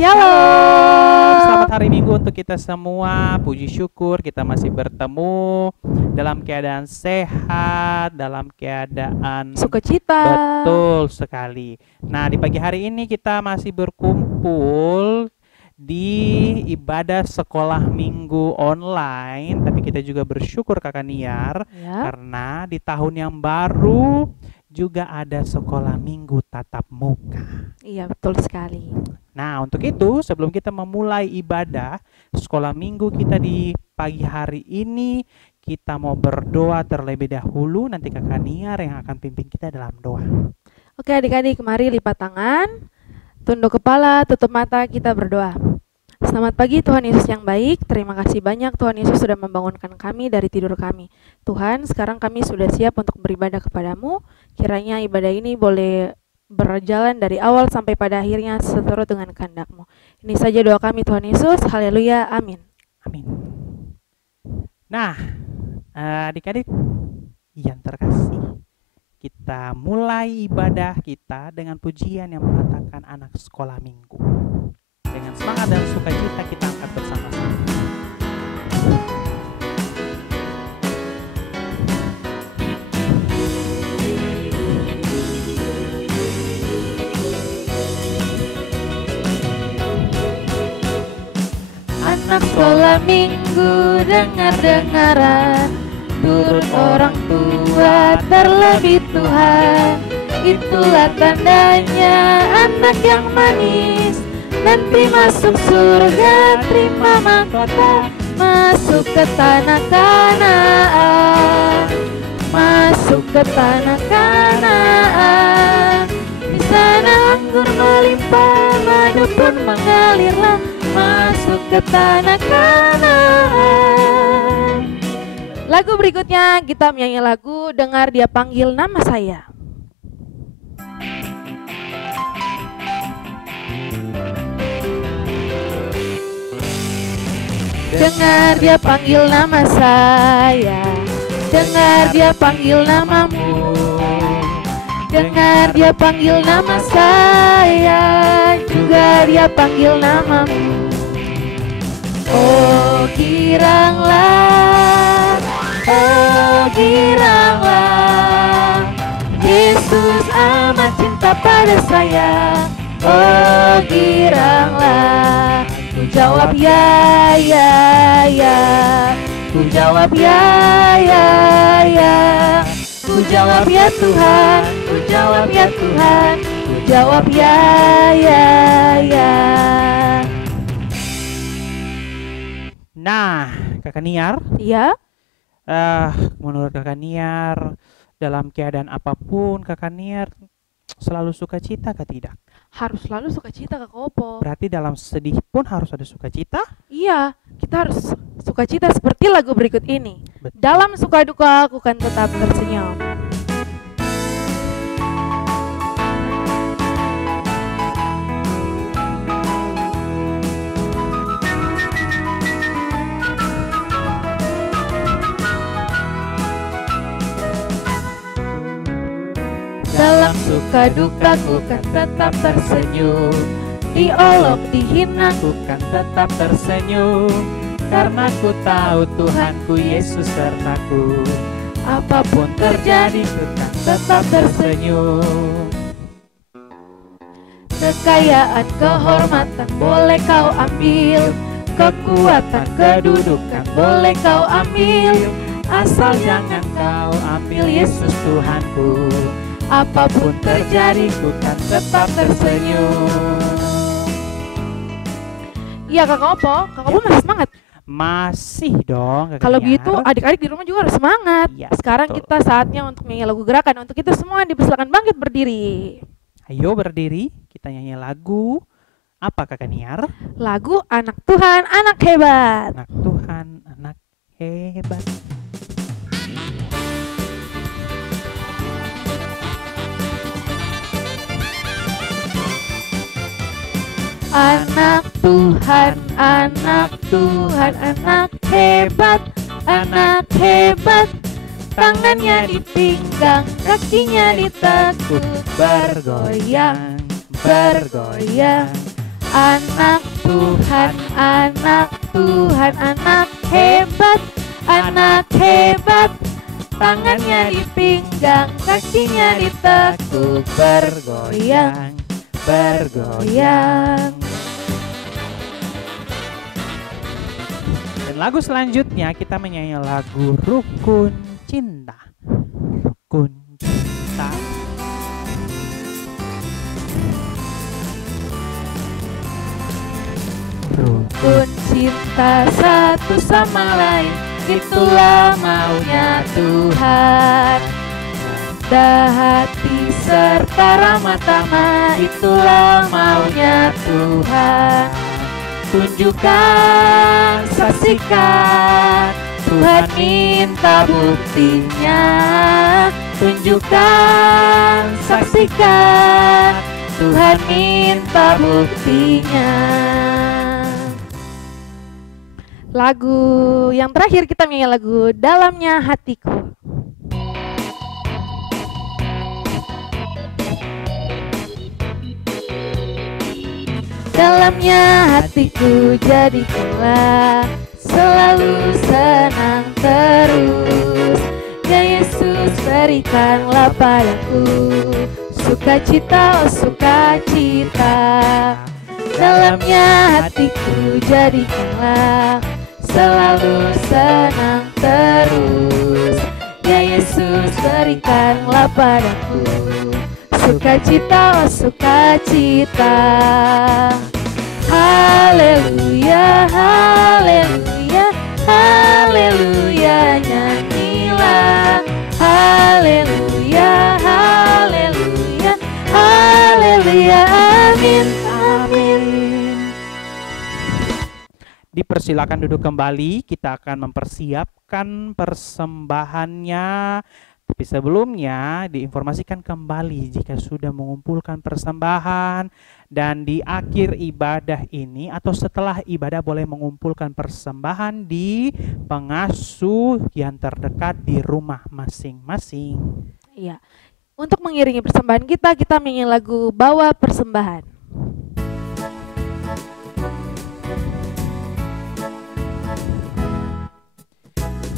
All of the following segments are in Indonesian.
Shalom. Selamat hari Minggu untuk kita semua. Puji syukur kita masih bertemu dalam keadaan sehat, dalam keadaan Sukacita. betul sekali. Nah, di pagi hari ini kita masih berkumpul di ibadah sekolah minggu online, tapi kita juga bersyukur Kakak Niar Ya. karena di tahun yang baru juga ada sekolah minggu tatap muka. Iya, betul sekali. Nah, untuk itu sebelum kita memulai ibadah sekolah minggu kita di pagi hari ini, kita mau berdoa terlebih dahulu. Nanti Kakak Niar yang akan pimpin kita dalam doa. Oke, adik-adik, mari lipat tangan, tunduk kepala, tutup mata, kita berdoa. Selamat pagi Tuhan Yesus yang baik. Terima kasih banyak Tuhan Yesus sudah membangunkan kami dari tidur kami. Tuhan, sekarang kami sudah siap untuk beribadah kepadamu. Kiranya ibadah ini boleh berjalan dari awal sampai pada akhirnya seturut dengan kehendak-Mu. Ini saja doa kami Tuhan Yesus. Haleluya. Amin. Amin. Nah, adik-adik yang terkasih, kita mulai ibadah kita dengan pujian yang mengatakan anak sekolah minggu. Dengan semangat dan sukacita kita angkat bersama-sama. Anak sekolah minggu dengar-dengaran, turut orang tua terlebih Tuhan. Itulah tandanya anak yang manis, nanti masuk surga terima mahkota, masuk ke tanah Kanaan, masuk ke tanah Kanaan. Di sana anggur melimpah, madu pun mengalirlah, masuk ke tanah Kanaan. Lagu berikutnya kita menyanyi lagu Dengar Dia Panggil Nama Saya. Dengar Dia panggil nama saya, dengar Dia panggil namamu, dengar Dia panggil nama saya, juga Dia panggil namamu. Oh giranglah, Yesus amat cinta pada saya. Oh giranglah, ku jawab ya, ku jawab ya, ku jawab ya Tuhan, ku jawab ya Tuhan, ku jawab ya. Nah, Kakak Niar, Iya, menurut Kakak Niar, dalam keadaan apapun Kakak Niar selalu sukacita kah tidak? harus selalu sukacita Kak Opo. Berarti dalam sedih pun harus ada sukacita? Iya, kita harus sukacita seperti lagu berikut ini. Betul. Dalam suka duka aku kan tetap tersenyum. Dalam suka duka ku kan tetap tersenyum, diolok dihina Ku kan tetap tersenyum, karena ku tahu Tuhanku Yesus sertaku. apapun terjadi Ku kan tetap tersenyum. kekayaan kehormatan boleh kau ambil, kekuatan kedudukan boleh kau ambil, Asal jangan kau ambil Yesus Tuhanku. apapun terjadi Ku kan tetap tersenyum. Iya Kak Opo masih semangat. Masih dong Kakak Kalau Niar. begitu adik-adik di rumah juga harus semangat. Iya, Sekarang betul. kita saatnya untuk menyanyi lagu gerakan. Untuk itu semua dipersilakan bangkit berdiri. Ayo berdiri, kita nyanyi lagu apa Kakak Niar? Lagu Anak Tuhan, Anak Hebat. Anak Tuhan, anak hebat. Anak Tuhan, anak Tuhan, anak hebat, anak hebat. Tangannya di pinggang, kakinya ditekuk, bergoyang, bergoyang. Anak Tuhan, anak Tuhan, anak hebat, anak hebat. Tangannya di pinggang, kakinya ditekuk, bergoyang, bergoyang. Dan lagu selanjutnya kita menyanyi lagu Rukun Cinta. Rukun Cinta. Rukun cinta satu sama lain, itulah maunya Tuhan. Dah hati serta ramah tamah, itulah maunya Tuhan. Tunjukkan, saksikan, Tuhan minta buktinya. Tunjukkan, saksikan, Tuhan minta buktinya. Lagu yang terakhir kita nyanyi lagu Dalamnya Hatiku. Dalamnya hatiku jadi pula selalu senang terus. Ya Yesus berikanlah padaku sukacita, oh sukacita. Dalamnya hatiku jadikanlah selalu senang terus. Ya Yesus berikanlah padaku sukacita, oh sukacita. Haleluya, haleluya, haleluya, nyanyilah. Haleluya, haleluya, haleluya, amin, amin. Dipersilakan duduk kembali, kita akan mempersiapkan persembahannya. Tapi sebelumnya diinformasikan kembali jika sudah mengumpulkan persembahan dan di akhir ibadah ini atau setelah ibadah boleh mengumpulkan persembahan di pengasuh yang terdekat di rumah masing-masing. Iya. Untuk mengiringi persembahan kita menyanyi lagu Bawa Persembahan.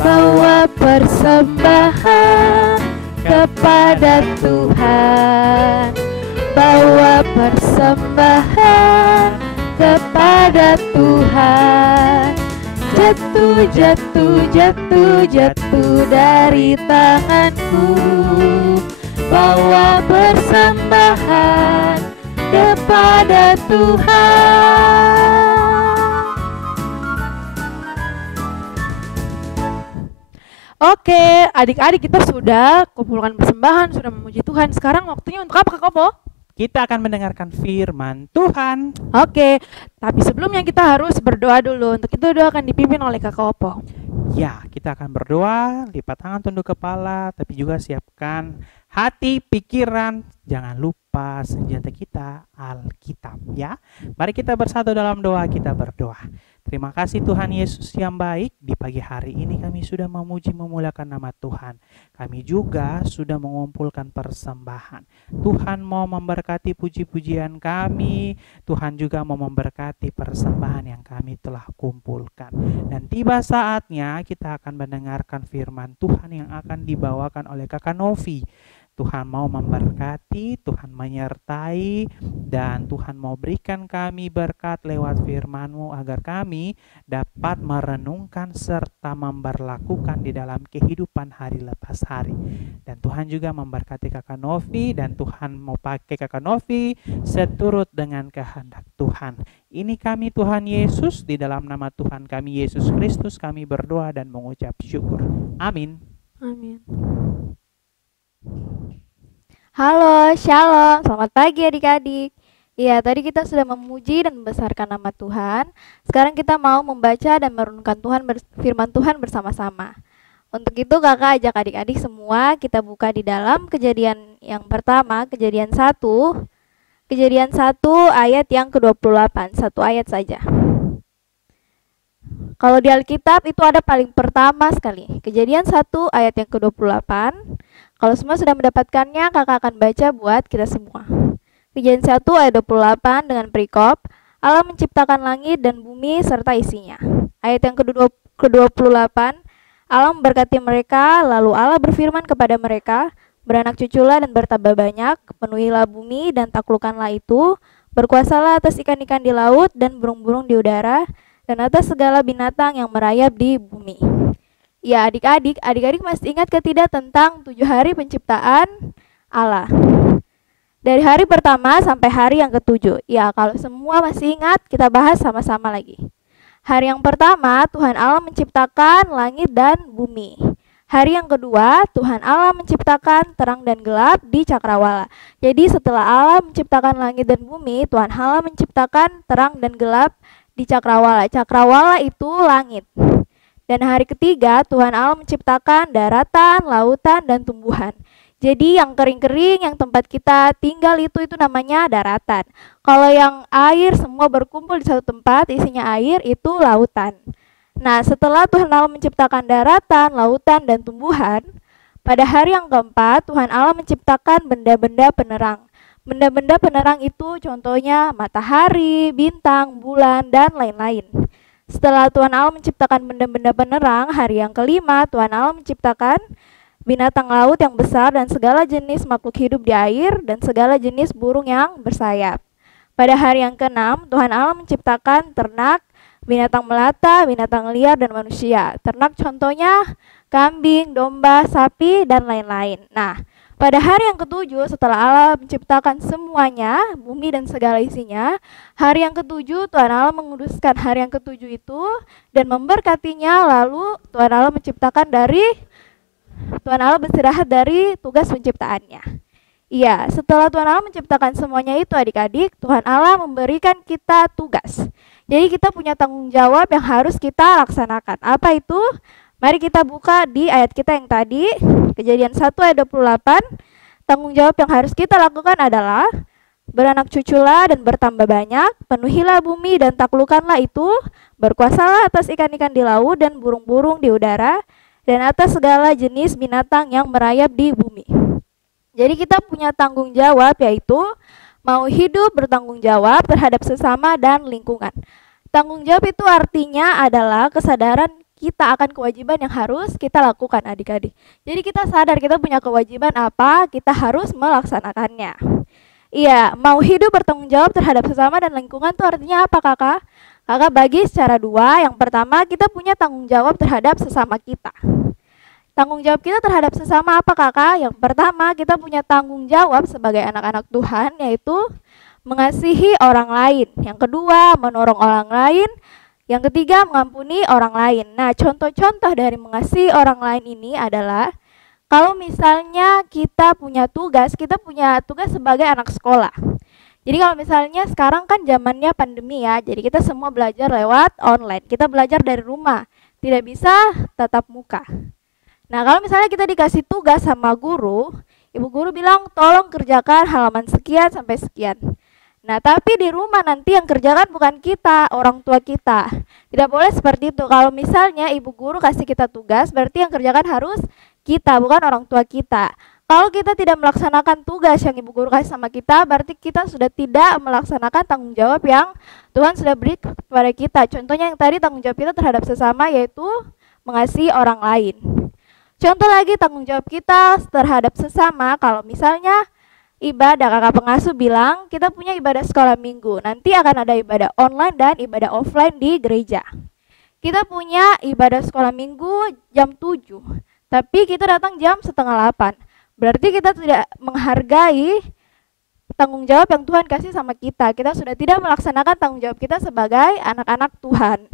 Bawa persembahan kepada Tuhan. Bawa persembahan kepada Tuhan. Jatuh, jatuh, jatuh, jatuh dari tanganku. Bawa persembahan kepada Tuhan. Oke, adik-adik kita sudah kumpulkan persembahan, sudah memuji Tuhan. Sekarang waktunya untuk apa, Kak Kopo? Kita akan mendengarkan firman Tuhan. Oke, tapi sebelumnya kita harus berdoa dulu. Untuk itu doa akan dipimpin oleh Kak Kopo. Ya, kita akan berdoa, lipat tangan, tunduk kepala, tapi juga siapkan hati, pikiran. Jangan lupa senjata kita, Alkitab ya. Mari kita bersatu dalam doa, kita berdoa. Terima kasih Tuhan Yesus yang baik, di pagi hari ini kami sudah memuji memuliakan nama Tuhan. Kami juga sudah mengumpulkan persembahan. Tuhan mau memberkati puji-pujian kami, Tuhan juga mau memberkati persembahan yang kami telah kumpulkan. Dan tiba saatnya kita akan mendengarkan firman Tuhan yang akan dibawakan oleh Kakak Novi. Tuhan mau memberkati, Tuhan menyertai, dan Tuhan mau berikan kami berkat lewat firman-Mu agar kami dapat merenungkan serta memberlakukan di dalam kehidupan hari lepas hari. Dan Tuhan juga memberkati Kakak Novi, dan Tuhan mau pakai Kakak Novi seturut dengan kehendak Tuhan. Ini kami Tuhan Yesus, di dalam nama Tuhan kami Yesus Kristus kami berdoa dan mengucap syukur. Amin. Amin. Halo, shalom, selamat pagi adik-adik. Ya, tadi kita sudah memuji dan membesarkan nama Tuhan. Sekarang kita mau membaca dan merenungkan firman Tuhan bersama-sama. Untuk itu kakak ajak adik-adik semua kita buka di dalam Kejadian yang pertama, Kejadian 1. Kejadian 1 ayat yang ke-28, satu ayat saja. Kalau di Alkitab itu ada paling pertama sekali, Kejadian 1 ayat yang ke-28. Kalau semua sudah mendapatkannya, kakak akan baca buat kita semua. Kejadian 1 ayat 28 dengan perikop, Allah menciptakan langit dan bumi serta isinya. Ayat yang ke-28, Allah memberkati mereka, lalu Allah berfirman kepada mereka, beranak cuculah dan bertambah banyak, penuhilah bumi dan taklukkanlah itu, berkuasalah atas ikan-ikan di laut dan burung-burung di udara, dan atas segala binatang yang merayap di bumi. Ya adik-adik masih ingat ke tidak tentang 7 hari penciptaan Allah? Dari hari pertama sampai hari yang ke-7. Ya, kalau semua masih ingat, kita bahas sama-sama lagi. Hari yang pertama, Tuhan Allah menciptakan langit dan bumi. Hari yang kedua, Tuhan Allah menciptakan terang dan gelap di cakrawala. Jadi setelah Allah menciptakan langit dan bumi, Tuhan Allah menciptakan terang dan gelap di cakrawala. Cakrawala itu langit. Dan hari ketiga, Tuhan Allah menciptakan daratan, lautan, dan tumbuhan. Jadi yang kering-kering, yang tempat kita tinggal itu namanya daratan. Kalau yang air semua berkumpul di satu tempat, isinya air, itu lautan. Nah, setelah Tuhan Allah menciptakan daratan, lautan, dan tumbuhan, pada hari yang keempat, Tuhan Allah menciptakan benda-benda penerang. Benda-benda penerang itu contohnya matahari, bintang, bulan, dan lain-lain. Setelah Tuhan Allah menciptakan benda-benda penerang, hari yang kelima, Tuhan Allah menciptakan binatang laut yang besar dan segala jenis makhluk hidup di air dan segala jenis burung yang bersayap. Pada hari yang keenam, Tuhan Allah menciptakan ternak, binatang melata, binatang liar, dan manusia. Ternak contohnya kambing, domba, sapi, dan lain-lain. Nah, pada hari yang ketujuh setelah Allah menciptakan semuanya, bumi dan segala isinya, hari yang ketujuh Tuhan Allah menguduskan hari yang ketujuh itu dan memberkatinya, lalu Tuhan Allah beristirahat dari tugas penciptaannya. Iya, setelah Tuhan Allah menciptakan semuanya itu adik-adik, Tuhan Allah memberikan kita tugas. Jadi kita punya tanggung jawab yang harus kita laksanakan. Apa itu? Mari kita buka di ayat kita yang tadi, Kejadian 1 ayat 28. Tanggung jawab yang harus kita lakukan adalah beranak cuculah dan bertambah banyak, penuhilah bumi dan taklukkanlah itu, berkuasalah atas ikan-ikan di laut dan burung-burung di udara, dan atas segala jenis binatang yang merayap di bumi. Jadi kita punya tanggung jawab, yaitu mau hidup bertanggung jawab terhadap sesama dan lingkungan. Tanggung jawab itu artinya adalah kesadaran kita akan kewajiban yang harus kita lakukan adik-adik. Jadi kita sadar kita punya kewajiban apa, kita harus melaksanakannya. Iya, mau hidup bertanggung jawab terhadap sesama dan lingkungan itu artinya apa kakak? Kakak bagi secara dua. Yang pertama, kita punya tanggung jawab terhadap sesama kita. Tanggung jawab kita terhadap sesama apa kakak? Yang pertama, kita punya tanggung jawab sebagai anak-anak Tuhan, yaitu mengasihi orang lain. Yang kedua, menolong orang lain. Yang ketiga, mengampuni orang lain. Nah, contoh-contoh dari mengasihi orang lain ini adalah kalau misalnya kita punya tugas sebagai anak sekolah. Jadi kalau misalnya sekarang kan zamannya pandemi ya, jadi kita semua belajar lewat online. Kita belajar dari rumah, tidak bisa tatap muka. Nah, kalau misalnya kita dikasih tugas sama guru, ibu guru bilang tolong kerjakan halaman sekian sampai sekian. Nah, tapi di rumah nanti yang kerjakan bukan kita, orang tua kita. Tidak boleh seperti itu. Kalau misalnya ibu guru kasih kita tugas, berarti yang kerjakan harus kita, bukan orang tua kita. Kalau kita tidak melaksanakan tugas yang ibu guru kasih sama kita, berarti kita sudah tidak melaksanakan tanggung jawab yang Tuhan sudah beri kepada kita. Contohnya yang tadi tanggung jawab kita terhadap sesama, yaitu mengasihi orang lain. Contoh lagi tanggung jawab kita terhadap sesama, kalau misalnya ibadah, kakak pengasuh bilang kita punya ibadah sekolah minggu, nanti akan ada ibadah online dan ibadah offline di gereja. Kita punya ibadah sekolah minggu jam 7, tapi kita datang jam setengah 8. Berarti kita tidak menghargai tanggung jawab yang Tuhan kasih sama kita. Kita sudah tidak melaksanakan tanggung jawab kita sebagai anak-anak Tuhan.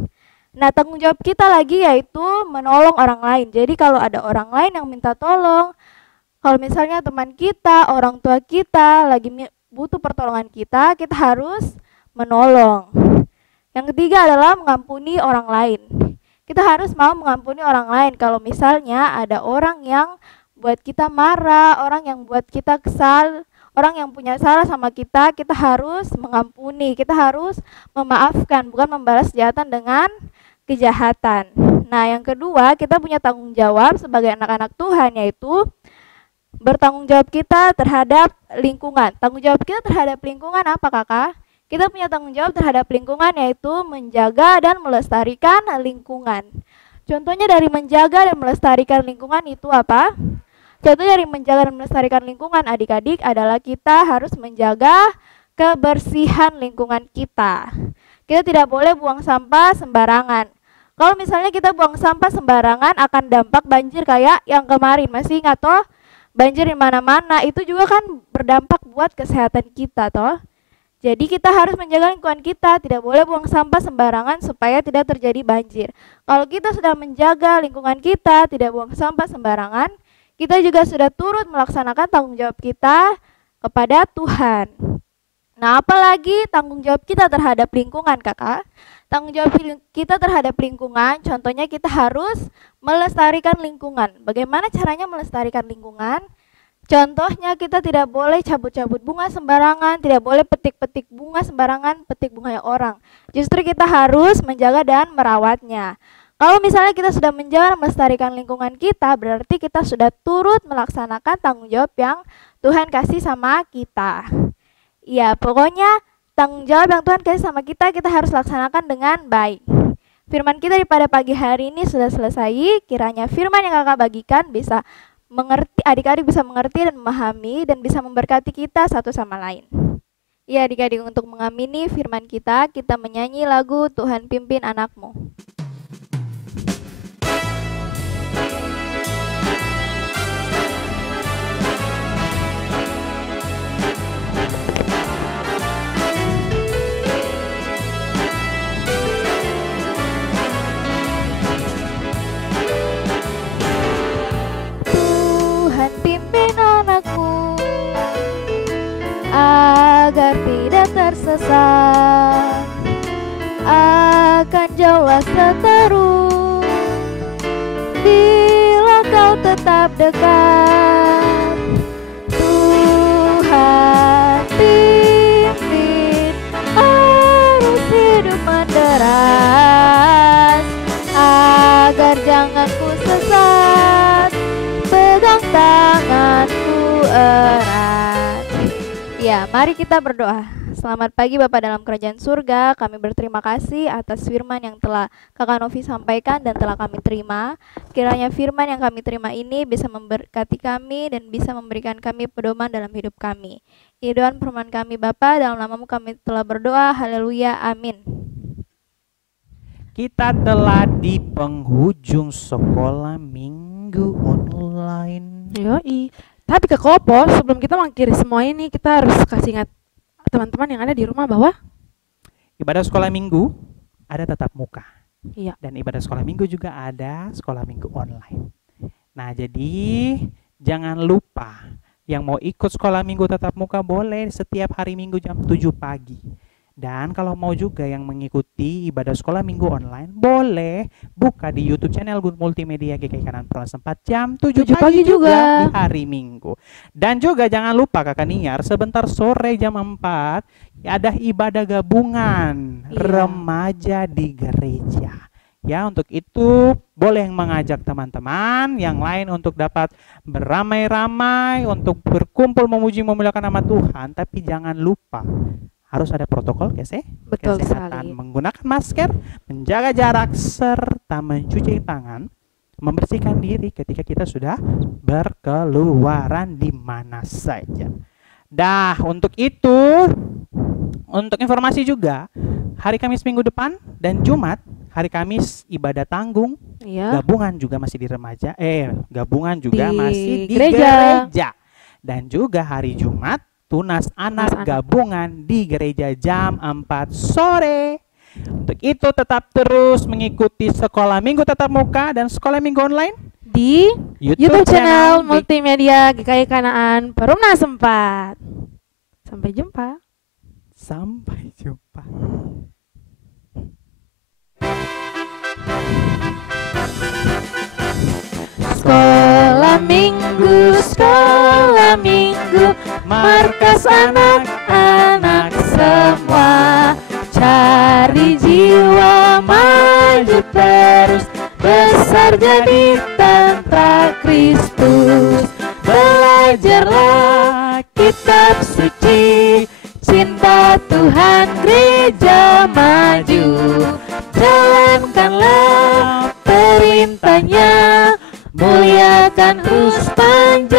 Nah, tanggung jawab kita lagi yaitu menolong orang lain. Jadi kalau ada orang lain yang minta tolong, kalau misalnya teman kita, orang tua kita lagi butuh pertolongan kita harus menolong. Yang ketiga adalah mengampuni orang lain. Kita harus mau mengampuni orang lain. Kalau misalnya ada orang yang buat kita marah, orang yang buat kita kesal, orang yang punya salah sama kita harus mengampuni, kita harus memaafkan, bukan membalas kejahatan dengan kejahatan. Nah, yang kedua, kita punya tanggung jawab sebagai anak-anak Tuhan, yaitu bertanggung jawab kita terhadap lingkungan. Tanggung jawab kita terhadap lingkungan apa kakak? Kita punya tanggung jawab terhadap lingkungan, yaitu menjaga dan melestarikan lingkungan. Contohnya dari menjaga dan melestarikan lingkungan itu apa? Contoh dari menjaga dan melestarikan lingkungan adik-adik adalah kita harus menjaga kebersihan lingkungan kita. Kita tidak boleh buang sampah sembarangan. Kalau misalnya kita buang sampah sembarangan akan dampak banjir kayak yang kemarin. Masih ingat toh? Banjir di mana-mana itu juga kan berdampak buat kesehatan kita toh. Jadi kita harus menjaga lingkungan kita, tidak boleh buang sampah sembarangan supaya tidak terjadi banjir. Kalau kita sudah menjaga lingkungan kita, tidak buang sampah sembarangan, kita juga sudah turut melaksanakan tanggung jawab kita kepada Tuhan. Nah, apalagi tanggung jawab kita terhadap lingkungan, Kakak? Tanggung jawab kita terhadap lingkungan, contohnya kita harus melestarikan lingkungan. Bagaimana caranya melestarikan lingkungan? Contohnya kita tidak boleh cabut-cabut bunga sembarangan, tidak boleh petik-petik bunga sembarangan, petik bunganya orang. Justru kita harus menjaga dan merawatnya. Kalau misalnya kita sudah menjaga dan melestarikan lingkungan kita, berarti kita sudah turut melaksanakan tanggung jawab yang Tuhan kasih sama kita. Ya, pokoknya tanggung jawab yang Tuhan kasih sama kita, kita harus laksanakan dengan baik. Firman kita pada pagi hari ini sudah selesai. Kiranya firman yang Kakak bagikan bisa mengerti, adik-adik bisa mengerti dan memahami dan bisa memberkati kita satu sama lain. Ya adik-adik, untuk mengamini firman kita menyanyi lagu Tuhan Pimpin Anakmu. Agar tidak tersesat, akan jelas seteru bila kau tetap dekat. Tuhan pimpin arus hidup menderas, agar jangan ku sesat, pegang tanganku erat. Ya, mari kita berdoa. Selamat pagi Bapak dalam kerajaan surga. Kami berterima kasih atas firman yang telah Kakak Novi sampaikan dan telah kami terima. Kiranya firman yang kami terima ini bisa memberkati kami dan bisa memberikan kami pedoman dalam hidup kami. Ini doa firman kami Bapak, dalam namamu kami telah berdoa. Haleluya, amin. Kita telah di penghujung sekolah minggu online. Yoi. Tapi ke Kopo, sebelum kita mengakhiri semua ini, kita harus kasih ingat teman-teman yang ada di rumah bahwa Ibadah sekolah minggu ada tatap muka. iya, Dan ibadah sekolah minggu juga ada sekolah minggu online. Nah, jadi jangan lupa yang mau ikut sekolah minggu tatap muka boleh setiap hari Minggu jam 7 pagi. Dan kalau mau juga yang mengikuti ibadah sekolah minggu online, boleh buka di YouTube channel Good Multimedia GKI Kanan Peron 4 jam 7 pagi juga di hari Minggu. Dan juga jangan lupa Kakak Niar, sebentar sore jam 4 ada ibadah gabungan remaja di gereja. Ya, untuk itu boleh yang mengajak teman-teman yang lain untuk dapat beramai-ramai, untuk berkumpul memuji memuliakan nama Tuhan. Tapi jangan lupa harus ada protokol betul kesehatan, sekali. menggunakan masker, menjaga jarak, serta mencuci tangan, membersihkan diri ketika kita sudah berkeluaran di mana saja. Dah, untuk itu, untuk informasi juga, hari Kamis minggu depan dan Jumat, hari Kamis ibadah tanggung, Iya. gabungan juga masih di remaja, gabungan juga Di masih di gereja. gereja. Dan juga hari Jumat, tunas anak gabungan di gereja jam 4 sore. Untuk itu tetap terus mengikuti sekolah minggu tatap muka dan sekolah minggu online Di YouTube channel Big- Multimedia GKI Kanaan Perumnas 4. Sampai jumpa. Sampai jumpa. Sekolah minggu, markas anak-anak semua. Cari jiwa maju terus, besar jadi tentara Kristus. Belajarlah kitab suci, perintah Tuhan gereja maju. Jalankanlah perintahnya, muliakan terus panjang